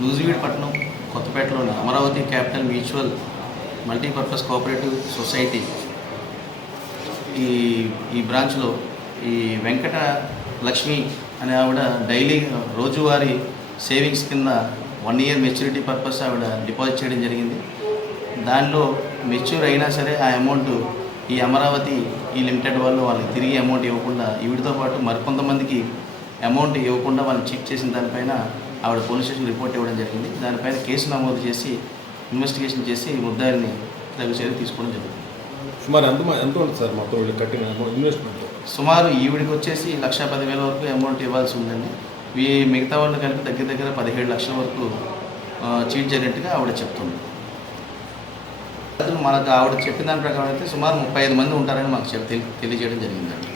నూజివీడుపట్నం కొత్తపేటలోని Amaravati capital mutual multipurpose cooperative society ఈ ఈ బ్రాంచ్లో ఈ వెంకట లక్ష్మి అనే ఆవిడ డైలీ రోజువారీ సేవింగ్స్ కింద 1 ఇయర్ మెచ్యూరిటీ పర్పస్ ఆవిడ డిపాజిట్ చేయడం జరిగింది. దానిలో మెచ్యూర్ అయినా సరే ఆ అమౌంట్ ఈ అమరావతి ఈ లిమిటెడ్ వాళ్ళకి తిరిగి అమౌంట్ ఇవ్వకుండా వీటితో పాటు మరికొంతమందికి అమౌంట్ ఇవ్వకుండా వాళ్ళని చెక్ చేసిన దానిపైన ఆవిడ పోలీస్ స్టేషన్ రిపోర్ట్ ఇవ్వడం జరిగింది. దానిపైన కేసు నమోదు చేసి ఇన్వెస్టిగేషన్ చేసి ముద్దాయిల్ని తగు చర్య తీసుకోవడం జరుగుతుంది. సుమారు ఎంత ఉంటుంది సార్ మొత్తం వీళ్ళు కట్టిన ఇన్వెస్ట్మెంట్? సుమారు ఈవిడికి వచ్చేసి 1,10,000 వరకు అమౌంట్ ఇవ్వాల్సి ఉందండి. మిగతా వాళ్ళు కలిపి దగ్గర 17 లక్షల వరకు చీట్ జరిగినట్టుగా ఆవిడ చెప్తుంది. మనకు ఆవిడ చెప్పిన దాని ప్రకారం అయితే సుమారు 35 మంది ఉంటారని మాకు తెలియజేయడం జరిగిందండి.